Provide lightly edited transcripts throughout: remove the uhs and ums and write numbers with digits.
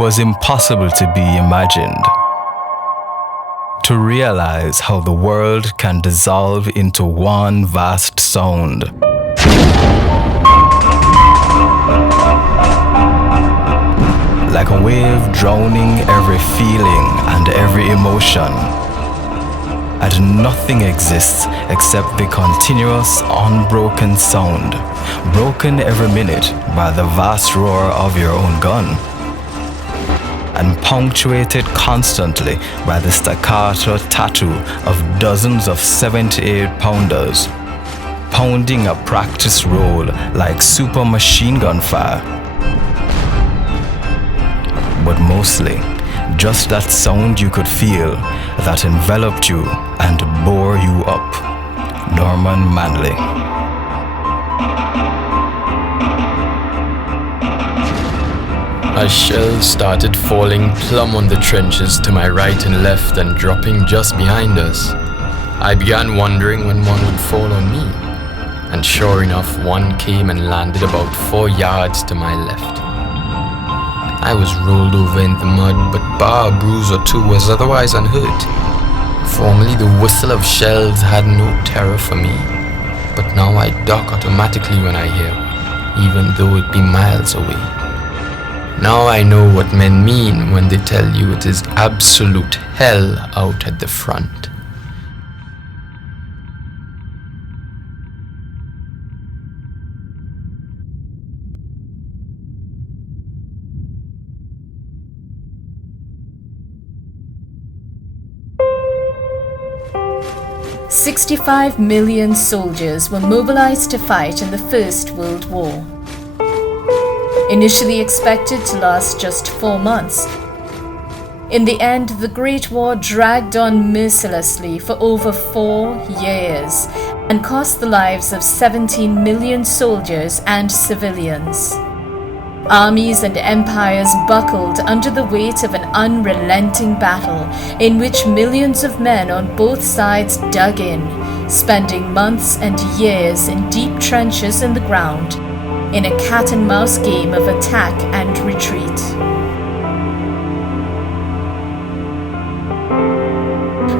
was impossible to be imagined. To realize how the world can dissolve into one vast sound. Like a wave drowning every feeling and every emotion. And nothing exists except the continuous, unbroken sound, broken every minute by the vast roar of your own gun, and punctuated constantly by the staccato tattoo of dozens of 78-pounders, pounding a practice roll like super machine gun fire. But mostly, just that sound you could feel that enveloped you and bore you up. Norman Manley. As shells started falling plumb on the trenches to my right and left and dropping just behind us, I began wondering when one would fall on me. And sure enough, one came and landed about 4 yards to my left. I was rolled over in the mud, but bar a bruise or two was otherwise unhurt. Formerly the whistle of shells had no terror for me, but now I duck automatically when I hear it, even though it be miles away. Now I know what men mean when they tell you it is absolute hell out at the front. "65 million soldiers were mobilized to fight in the First World War. Initially expected to last just 4 months. In the end, the Great War dragged on mercilessly for over 4 years and cost the lives of 17 million soldiers and civilians. Armies and empires buckled under the weight of an unrelenting battle in which millions of men on both sides dug in, spending months and years in deep trenches in the ground, in a cat-and-mouse game of attack and retreat.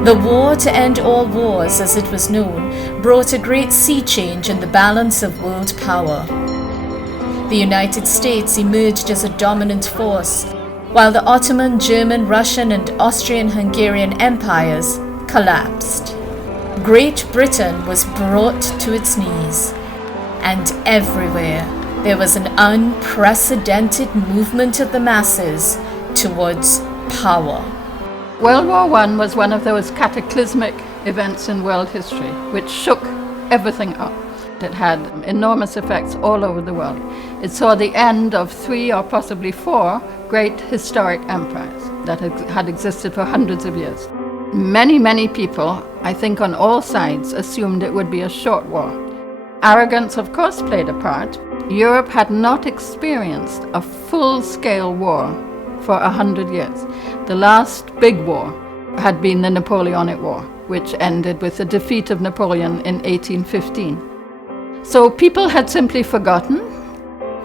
The war to end all wars, as it was known, brought a great sea change in the balance of world power. The United States emerged as a dominant force, while the Ottoman, German, Russian, and Austrian-Hungarian empires collapsed. Great Britain was brought to its knees, and everywhere there was an unprecedented movement of the masses towards power. World War I was one of those cataclysmic events in world history which shook everything up. It had enormous effects all over the world. It saw the end of 3 or possibly 4 great historic empires that had existed for hundreds of years. Many people, I think on all sides, assumed it would be a short war. Arrogance, of course, played a part. Europe had not experienced a full-scale war for 100 years. The last big war had been the Napoleonic War, which ended with the defeat of Napoleon in 1815. So people had simply forgotten.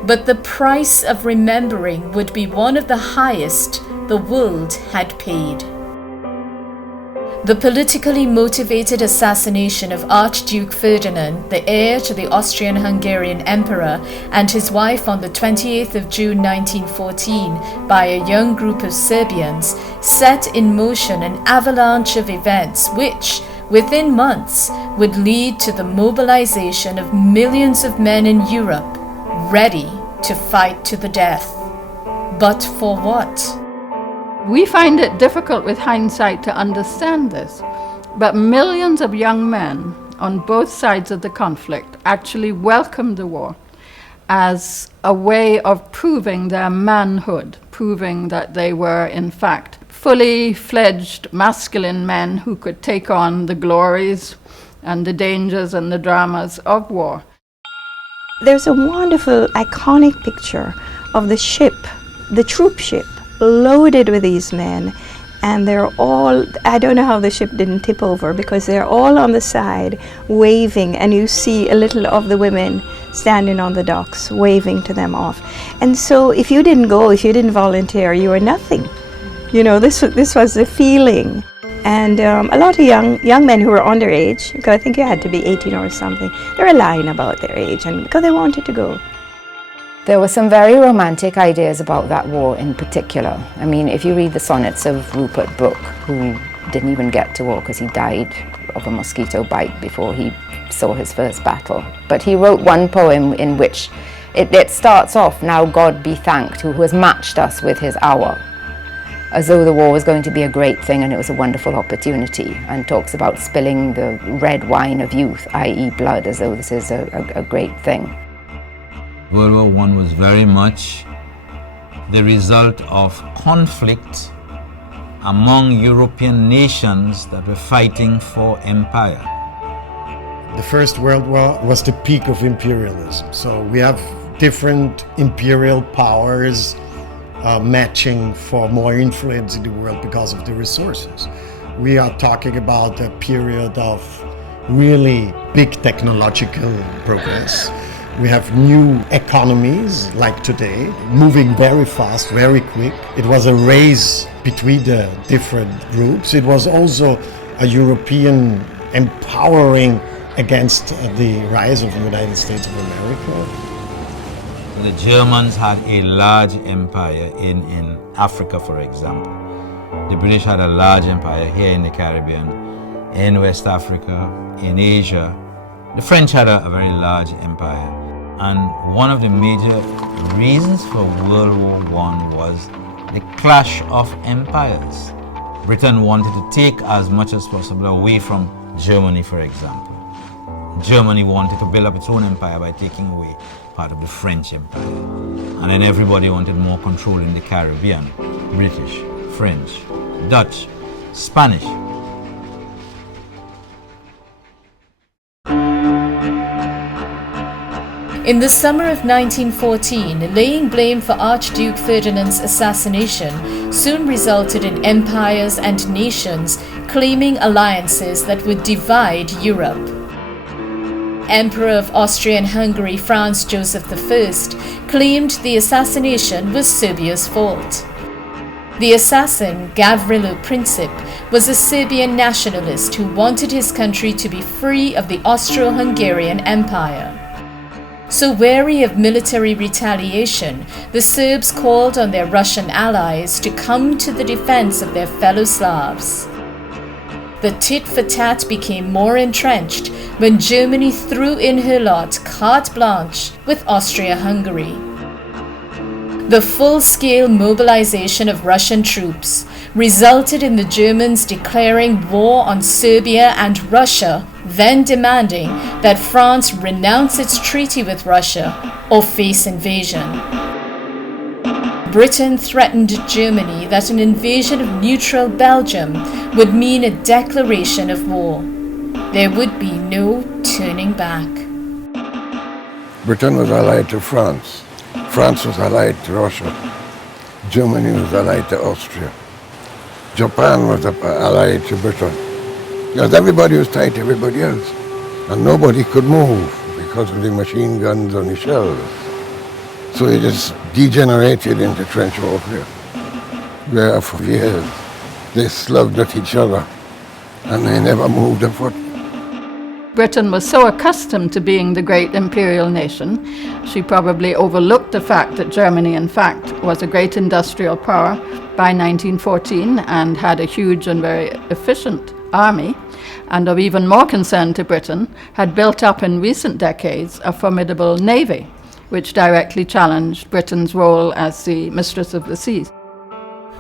But the price of remembering would be one of the highest the world had paid. The politically motivated assassination of Archduke Ferdinand, the heir to the Austrian-Hungarian Emperor, and his wife on the 28th of June 1914 by a young group of Serbians set in motion an avalanche of events which, within months, would lead to the mobilization of millions of men in Europe, ready to fight to the death. But for what? We find it difficult with hindsight to understand this, but millions of young men on both sides of the conflict actually welcomed the war as a way of proving their manhood, proving that they were, in fact, fully fledged masculine men who could take on the glories and the dangers and the dramas of war. There's a wonderful, iconic picture of the ship, the troop ship, loaded with these men, and they're all, I don't know how the ship didn't tip over, because they're all on the side waving, and you see a little of the women standing on the docks waving to them off. And so if you didn't go, if you didn't volunteer, you were nothing. You know, this was the feeling. And a lot of young men who were underage, because I think you had to be 18 or something, they were lying about their age, and because they wanted to go. There were some very romantic ideas about that war in particular. I mean, if you read the sonnets of Rupert Brooke, who didn't even get to war because he died of a mosquito bite before he saw his first battle. But he wrote one poem in which it starts off, "Now God be thanked, who has matched us with his hour," as though the war was going to be a great thing and it was a wonderful opportunity, and talks about spilling the red wine of youth, i.e. blood, as though this is a great thing. World War I was very much the result of conflict among European nations that were fighting for empire. The First World War was the peak of imperialism. So we have different imperial powers matching for more influence in the world because of the resources. We are talking about a period of really big technological progress. We have new economies like today, moving very fast, very quick. It was a race between the different groups. It was also a European empowering against the rise of the United States of America. The Germans had a large empire in Africa, for example. The British had a large empire here in the Caribbean, in West Africa, in Asia. The French had a very large empire. And one of the major reasons for World War I was the clash of empires. Britain wanted to take as much as possible away from Germany, for example. Germany wanted to build up its own empire by taking away part of the French Empire. And then everybody wanted more control in the Caribbean. British, French, Dutch, Spanish. In the summer of 1914, laying blame for Archduke Ferdinand's assassination soon resulted in empires and nations claiming alliances that would divide Europe. Emperor of Austria and Hungary Franz Joseph I claimed the assassination was Serbia's fault. The assassin, Gavrilo Princip, was a Serbian nationalist who wanted his country to be free of the Austro-Hungarian Empire. So wary of military retaliation, the Serbs called on their Russian allies to come to the defense of their fellow Slavs. The tit-for-tat became more entrenched when Germany threw in her lot carte blanche with Austria-Hungary. The full-scale mobilization of Russian troops resulted in the Germans declaring war on Serbia and Russia, then demanding that France renounce its treaty with Russia or face invasion. Britain threatened Germany that an invasion of neutral Belgium would mean a declaration of war. There would be no turning back. Britain was allied to France. France was allied to Russia. Germany was allied to Austria. Japan was allied to Britain. Because everybody was tied to everybody else. And nobody could move because of the machine guns and the shells. So it just degenerated into trench warfare, where for years they slugged at each other and they never moved a foot. Britain was so accustomed to being the great imperial nation, she probably overlooked the fact that Germany, in fact, was a great industrial power by 1914 and had a huge and very efficient army, and of even more concern to Britain, had built up in recent decades a formidable navy, which directly challenged Britain's role as the mistress of the seas.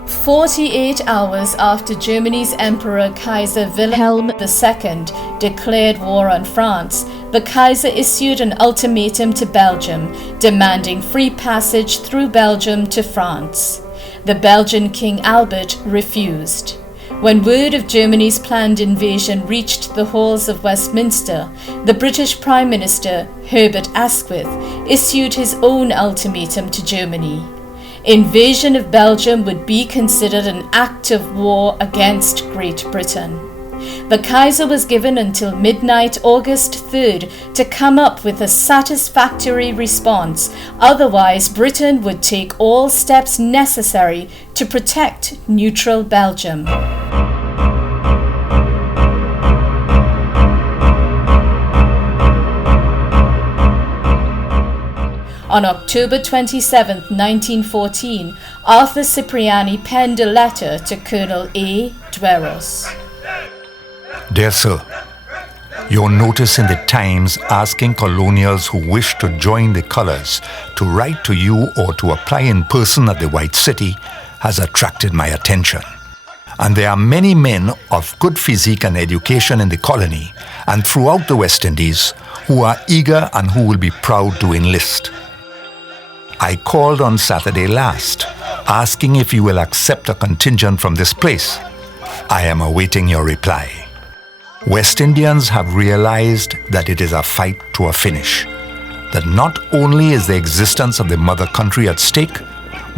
48 hours after Germany's Emperor Kaiser Wilhelm II declared war on France, the Kaiser issued an ultimatum to Belgium, demanding free passage through Belgium to France. The Belgian King Albert refused. When word of Germany's planned invasion reached the halls of Westminster, the British Prime Minister, Herbert Asquith, issued his own ultimatum to Germany. Invasion of Belgium would be considered an act of war against Great Britain. The Kaiser was given until midnight August 3rd to come up with a satisfactory response, otherwise Britain would take all steps necessary to protect neutral Belgium. On October 27, 1914, Arthur Cipriani penned a letter to Colonel A. Dueros. Dear Sir, your notice in the Times asking colonials who wish to join the colors to write to you or to apply in person at the White City has attracted my attention. And there are many men of good physique and education in the colony and throughout the West Indies who are eager and who will be proud to enlist. I called on Saturday last, asking if you will accept a contingent from this place. I am awaiting your reply. West Indians have realized that it is a fight to a finish, that not only is the existence of the mother country at stake,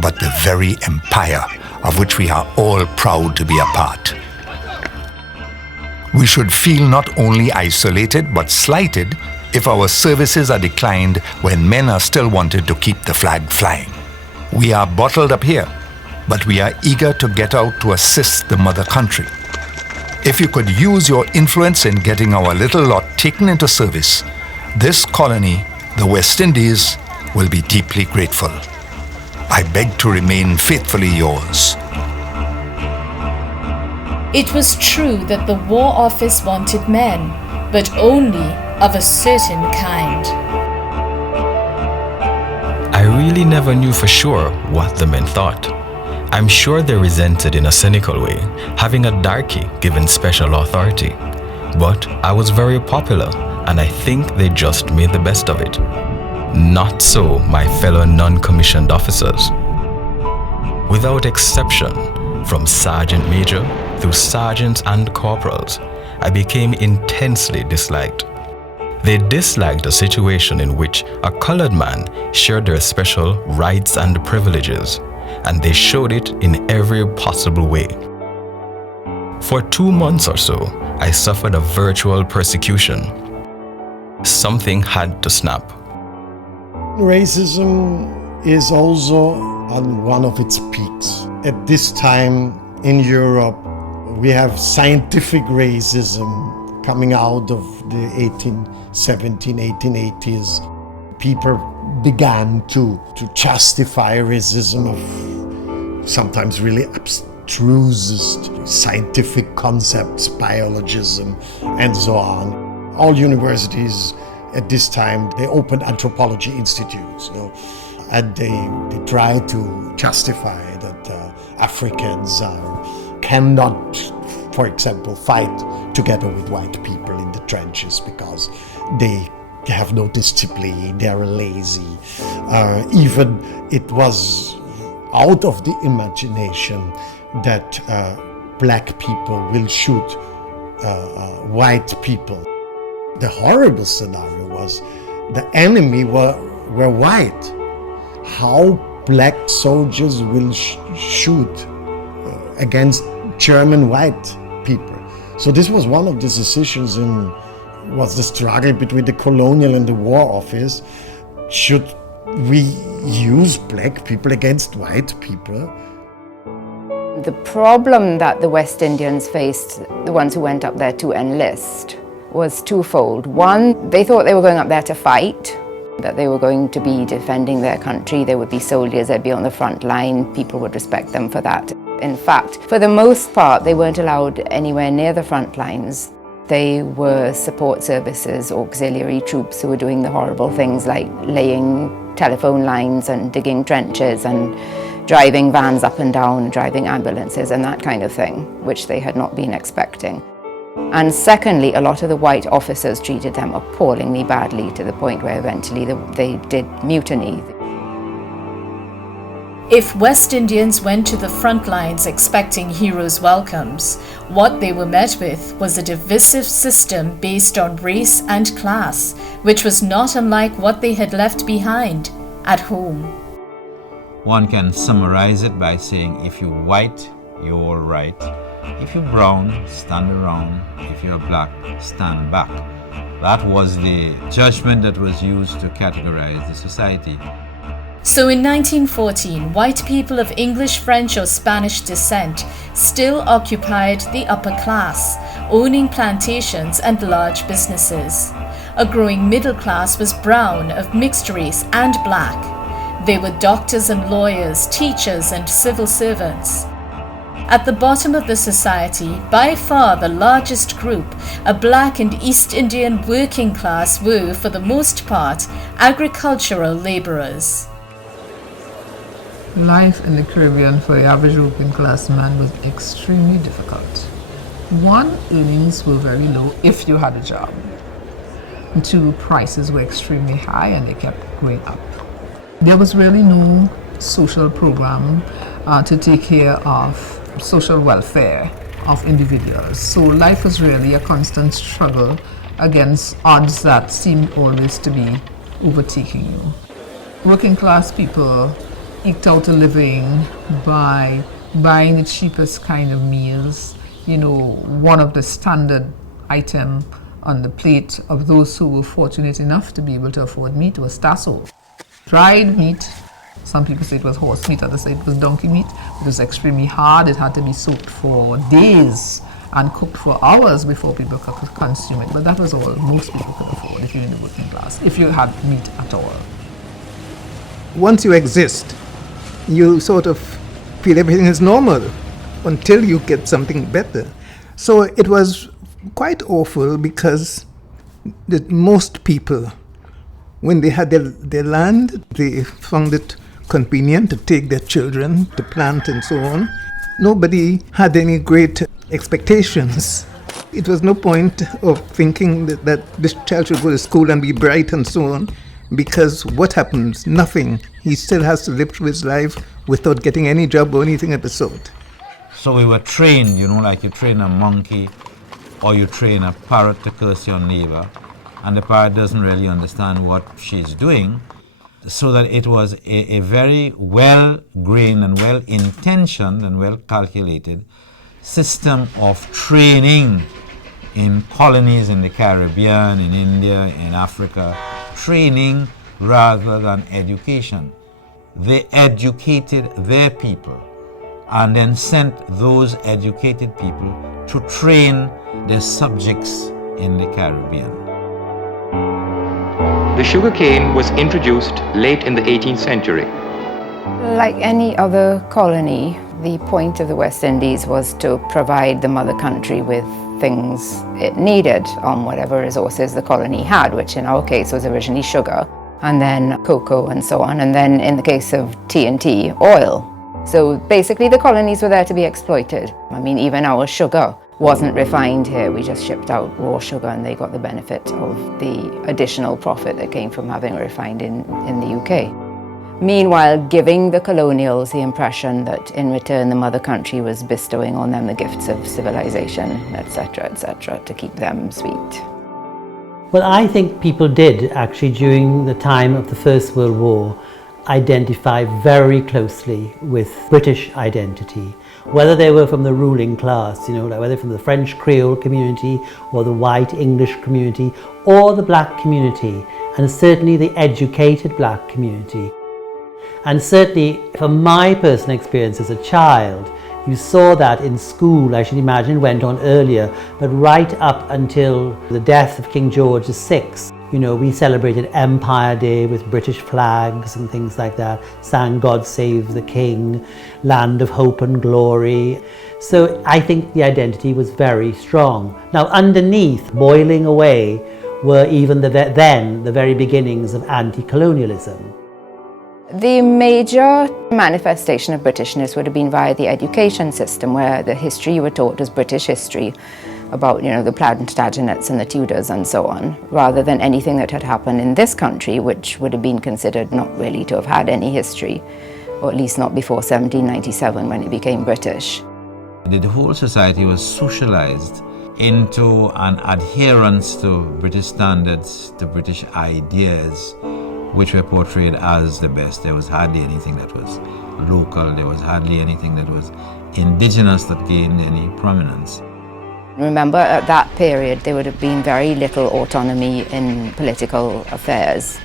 but the very empire of which we are all proud to be a part. We should feel not only isolated but slighted if our services are declined when men are still wanted to keep the flag flying. We are bottled up here, but we are eager to get out to assist the mother country. If you could use your influence in getting our little lot taken into service, this colony, the West Indies, will be deeply grateful. I beg to remain faithfully yours. It was true that the War Office wanted men, but only of a certain kind. I really never knew for sure what the men thought. I'm sure they resented in a cynical way, having a darky given special authority. But I was very popular, and I think they just made the best of it. Not so my fellow non-commissioned officers. Without exception, from sergeant major through sergeants and corporals, I became intensely disliked. They disliked a situation in which a colored man shared their special rights and privileges, and they showed it in every possible way. For 2 months or so, I suffered a virtual persecution. Something had to snap. Racism is also on one of its peaks. At this time in Europe, we have scientific racism coming out of the 1880s. People began to justify racism of sometimes really abstruse scientific concepts, biologism, and so on. All universities at this time, they opened anthropology institutes, and they try to justify that Africans cannot, for example, fight together with white people in the trenches because they have no discipline, they are lazy. Even it was out of the imagination that black people will shoot white people. The horrible scenario was the enemy were white. How black soldiers will shoot against German white people. So this was one of the decisions was the struggle between the colonial and the War Office. Should we use black people against white people? The problem that the West Indians faced, the ones who went up there to enlist, was twofold. One, they thought they were going up there to fight, that they were going to be defending their country. They would be soldiers, they'd be on the front line, people would respect them for that. In fact, for the most part, they weren't allowed anywhere near the front lines. They were support services, auxiliary troops who were doing the horrible things like laying telephone lines and digging trenches and driving vans up and down, driving ambulances and that kind of thing, which they had not been expecting. And secondly, a lot of the white officers treated them appallingly badly to the point where eventually they did mutiny. If West Indians went to the front lines expecting heroes' welcomes, what they were met with was a divisive system based on race and class, which was not unlike what they had left behind at home. one can summarize it by saying, if you're white, you're all right. If you're brown, stand around. If you're black, stand back. That was the judgment that was used to categorize the society. So in 1914, white people of English, French or Spanish descent still occupied the upper class, owning plantations and large businesses. A growing middle class was brown, of mixed race and black. They were doctors and lawyers, teachers and civil servants. At the bottom of the society, by far the largest group, a black and East Indian working class were, for the most part, agricultural laborers. Life in the Caribbean for the average working class man was extremely difficult. One, earnings were very low if you had a job. And two, prices were extremely high and they kept going up. There was really no social program to take care of social welfare of individuals. So life was really a constant struggle against odds that seemed always to be overtaking you. Working class people eked out a living by buying the cheapest kind of meals. You know, one of the standard item on the plate of those who were fortunate enough to be able to afford meat was tasso. Dried meat. Some people say it was horse meat, others say it was donkey meat. It was extremely hard. It had to be soaked for days and cooked for hours before people could consume it. But that was all most people could afford if you're in the working class, if you had meat at all. Once you exist, you sort of feel everything is normal until you get something better. So it was quite awful because most people, when they had their land, they found it convenient to take their children to plant and so on. Nobody had any great expectations. It was no point of thinking that this child should go to school and be bright and so on, because what happens? Nothing. He still has to live through his life without getting any job or anything of the sort. So we were trained, like you train a monkey or you train a parrot to curse your neighbor, and the parrot doesn't really understand what she's doing, so that it was a very well-grained and well-intentioned and well-calculated system of training in colonies in the Caribbean, in India, in Africa, training rather than education. They educated their people and then sent those educated people to train their subjects in the Caribbean. The sugar cane was introduced late in the 18th century. Like any other colony, the point of the West Indies was to provide the mother country with things it needed on whatever resources the colony had, which in our case was originally sugar, and then cocoa and so on, and then in the case of T&T, oil. So basically the colonies were there to be exploited. I mean, even our sugar wasn't refined here. We just shipped out raw sugar and they got the benefit of the additional profit that came from having it refined in the UK. Meanwhile, giving the colonials the impression that in return the mother country was bestowing on them the gifts of civilization, etc., to keep them sweet. Well, I think people did actually during the time of the First World War identify very closely with British identity, whether they were from the ruling class, like whether from the French Creole community or the white English community or the black community, and certainly the educated black community. And certainly from my personal experience as a child, you saw that in school, I should imagine it went on earlier, but right up until the death of King George VI, we celebrated Empire Day with British flags and things like that, sang God Save the King, Land of Hope and Glory. So I think the identity was very strong. Now underneath, boiling away, were even the very beginnings of anti-colonialism. The major manifestation of Britishness would have been via the education system, where the history you were taught was British history, about the Plantagenets and the Tudors and so on, rather than anything that had happened in this country, which would have been considered not really to have had any history, or at least not before 1797 when it became British. The whole society was socialized into an adherence to British standards, to British ideas, which were portrayed as the best. There was hardly anything that was local. There was hardly anything that was indigenous that gained any prominence. Remember, at that period, there would have been very little autonomy in political affairs.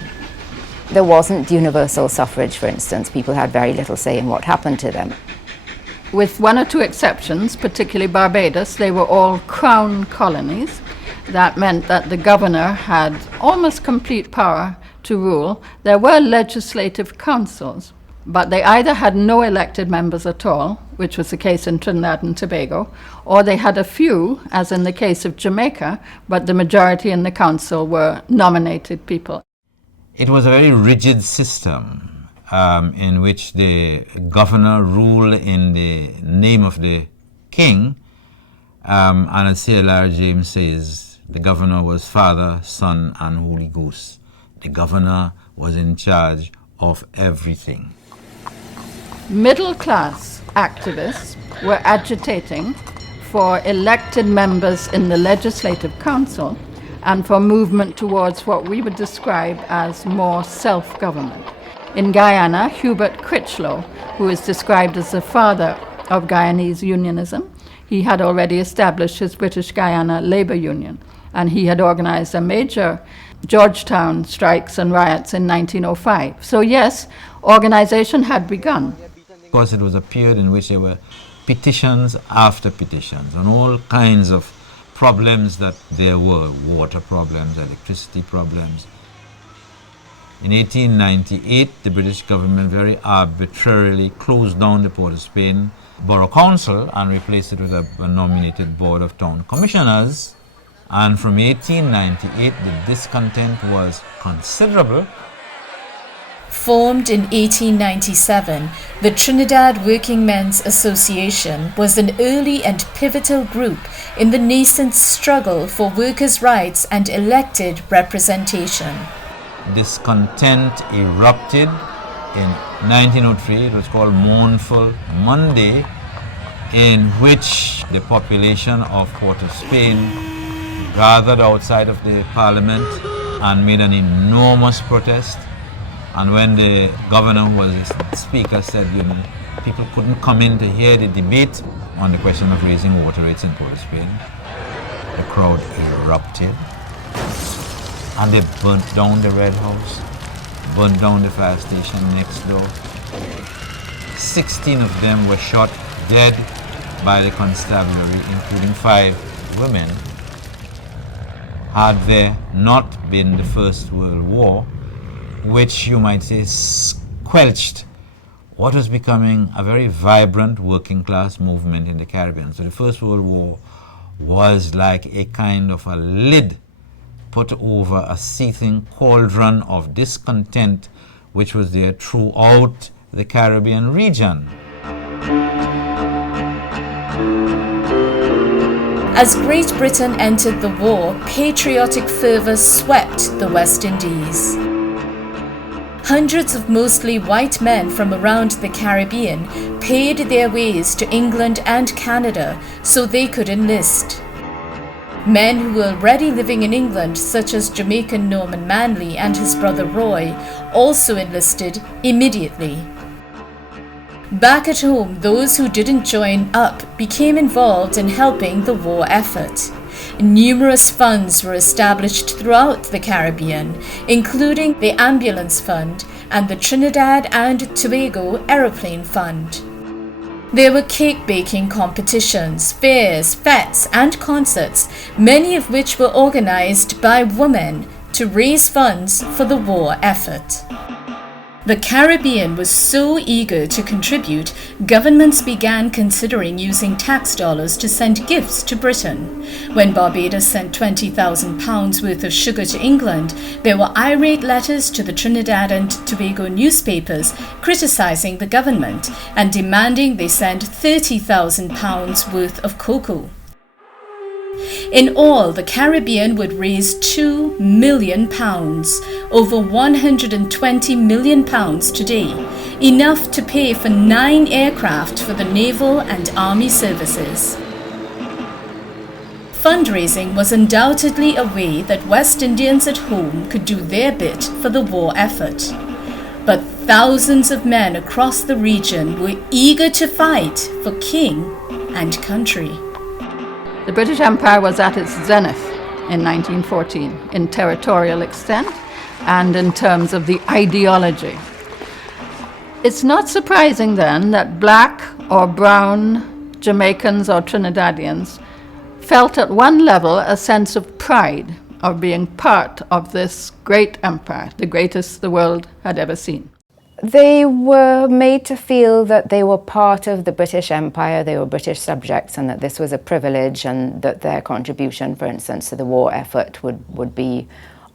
There wasn't universal suffrage, for instance. People had very little say in what happened to them. With one or two exceptions, particularly Barbados, they were all crown colonies. That meant that the governor had almost complete power to rule. There were legislative councils, but they either had no elected members at all, which was the case in Trinidad and Tobago, or they had a few, as in the case of Jamaica, but the majority in the council were nominated people. It was a very rigid system in which the governor ruled in the name of the king, and as C.L.R. James says, the governor was Father, Son, and Holy Ghost. The governor was in charge of everything. Middle-class activists were agitating for elected members in the Legislative Council and for movement towards what we would describe as more self-government. In Guyana, Hubert Critchlow, who is described as the father of Guyanese unionism, he had already established his British Guyana Labour Union, and he had organized a major Georgetown strikes and riots in 1905. So yes, organization had begun. Of course, it was a period in which there were petitions after petitions on all kinds of problems that there were, water problems, electricity problems. In 1898, the British government very arbitrarily closed down the Port of Spain Borough Council and replaced it with a nominated board of town commissioners. And from 1898, the discontent was considerable. Formed in 1897, the Trinidad Working Men's Association was an early and pivotal group in the nascent struggle for workers' rights and elected representation. Discontent erupted in 1903. It was called Mournful Monday, in which the population of Port of Spain gathered outside of the parliament and made an enormous protest. And when the governor, who was the speaker, said, people couldn't come in to hear the debate on the question of raising water rates in Port of Spain, the crowd erupted. And they burnt down the Red House, burnt down the fire station next door. 16 of them were shot dead by the constabulary, including 5 women. Had there not been the First World War, which you might say squelched what was becoming a very vibrant working class movement in the Caribbean. So the First World War was like a kind of a lid put over a seething cauldron of discontent which was there throughout the Caribbean region. As Great Britain entered the war, patriotic fervour swept the West Indies. Hundreds of mostly white men from around the Caribbean paid their ways to England and Canada so they could enlist. Men who were already living in England, such as Jamaican Norman Manley and his brother Roy, also enlisted immediately. Back at home, those who didn't join up became involved in helping the war effort. Numerous funds were established throughout the Caribbean, including the Ambulance Fund and the Trinidad and Tobago Aeroplane Fund. There were cake baking competitions, fairs, fetes, and concerts, many of which were organized by women to raise funds for the war effort. The Caribbean was so eager to contribute, governments began considering using tax dollars to send gifts to Britain. When Barbados sent £20,000 worth of sugar to England, there were irate letters to the Trinidad and Tobago newspapers criticizing the government and demanding they send £30,000 worth of cocoa. In all, the Caribbean would raise £2 million, over £120 million today, enough to pay for 9 aircraft for the naval and army services. Fundraising was undoubtedly a way that West Indians at home could do their bit for the war effort. But thousands of men across the region were eager to fight for king and country. The British Empire was at its zenith in 1914 in territorial extent and in terms of the ideology. It's not surprising then that black or brown Jamaicans or Trinidadians felt at one level a sense of pride of being part of this great empire, the greatest the world had ever seen. They were made to feel that they were part of the British Empire, they were British subjects, and that this was a privilege, and that their contribution, for instance, to the war effort would be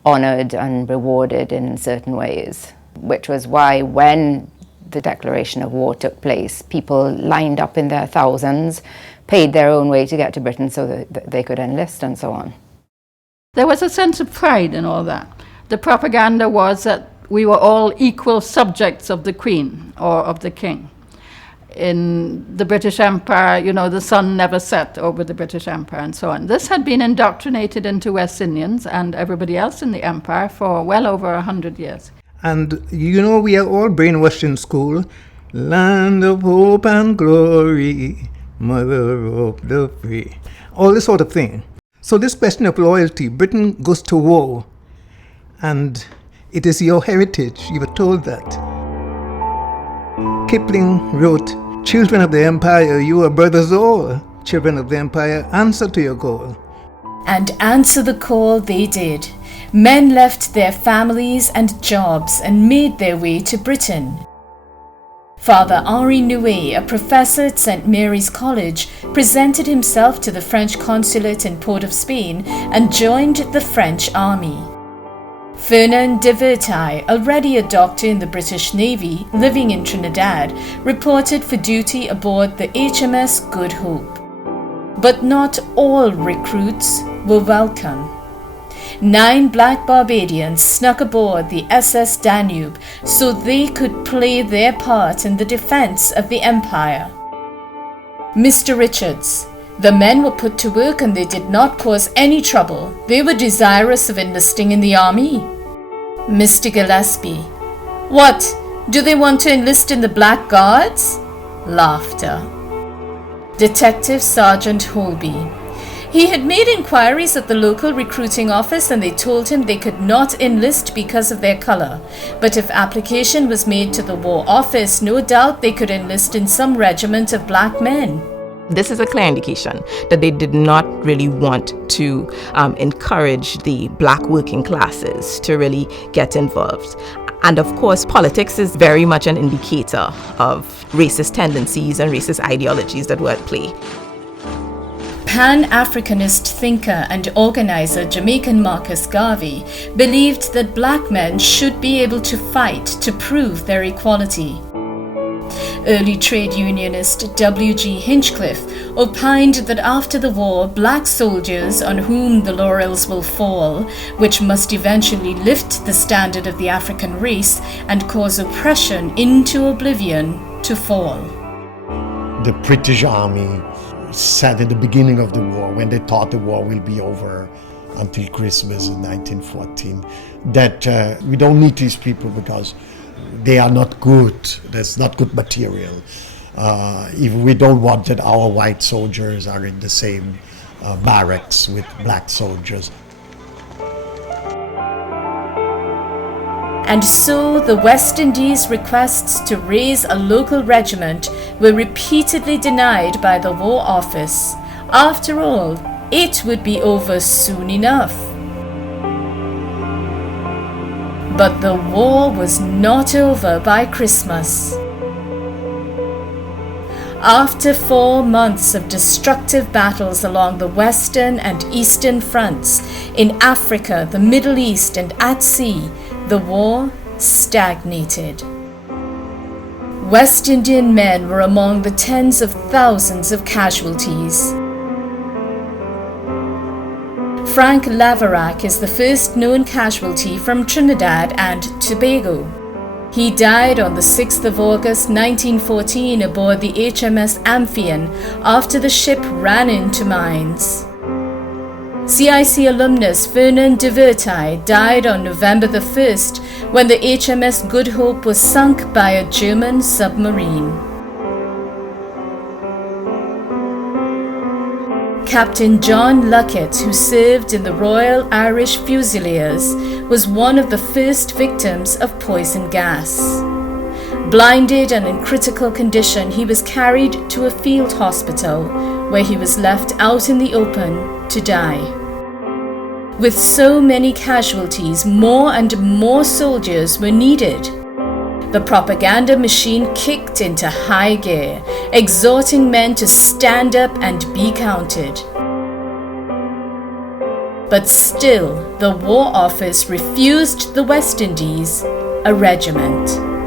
honoured and rewarded in certain ways, which was why when the declaration of war took place, people lined up in their thousands, paid their own way to get to Britain so that they could enlist and so on. There was a sense of pride in all that. The propaganda was that we were all equal subjects of the Queen or of the King. In the British Empire, you know, the sun never set over the British Empire and so on. This had been indoctrinated into West Indians and everybody else in the empire for well over 100 years. And you know, we are all brainwashed in school. Land of hope and glory, mother of the free. All this sort of thing. So this question of loyalty, Britain goes to war, and it is your heritage. You were told that. Kipling wrote, "Children of the empire, you are brothers all. Children of the empire, answer to your call." And answer the call they did. Men left their families and jobs and made their way to Britain. Father Henri Nouet, a professor at St. Mary's College, presented himself to the French consulate in Port of Spain and joined the French army. Fernand de Verteuil, already a doctor in the British Navy, living in Trinidad, reported for duty aboard the HMS Good Hope. But not all recruits were welcome. 9 black Barbadians snuck aboard the SS Danube so they could play their part in the defense of the empire. Mr. Richards, the men were put to work and they did not cause any trouble. They were desirous of enlisting in the army. Mr. Gillespie, what, do they want to enlist in the Black Guards? Laughter. Detective Sergeant Holby, he had made inquiries at the local recruiting office and they told him they could not enlist because of their color. But if application was made to the War Office, no doubt they could enlist in some regiment of black men. This is a clear indication that they did not really want to encourage the black working classes to really get involved. And of course, politics is very much an indicator of racist tendencies and racist ideologies that were at play. Pan-Africanist thinker and organizer Jamaican Marcus Garvey believed that black men should be able to fight to prove their equality. Early trade unionist W.G. Hinchcliffe opined that after the war, black soldiers on whom the laurels will fall, which must eventually lift the standard of the African race and cause oppression into oblivion, to fall. The British Army said at the beginning of the war, when they thought the war will be over until Christmas in 1914, that we don't need these people because they are not good. That's not good material. If we don't want that our white soldiers are in the same barracks with black soldiers. And so the West Indies' requests to raise a local regiment were repeatedly denied by the War Office. After all, it would be over soon enough. But the war was not over by Christmas. After 4 months of destructive battles along the western and eastern fronts, in Africa, the Middle East, and at sea, the war stagnated. West Indian men were among the tens of thousands of casualties. Frank Laverack is the first known casualty from Trinidad and Tobago. He died on the 6th of August 1914 aboard the HMS Amphion after the ship ran into mines. CIC alumnus Fernand de Vertay died on November the 1st when the HMS Good Hope was sunk by a German submarine. Captain John Luckett, who served in the Royal Irish Fusiliers, was one of the first victims of poison gas. Blinded and in critical condition, he was carried to a field hospital where he was left out in the open to die. With so many casualties, more and more soldiers were needed. The propaganda machine kicked into high gear, exhorting men to stand up and be counted. But still, the War Office refused the West Indies a regiment.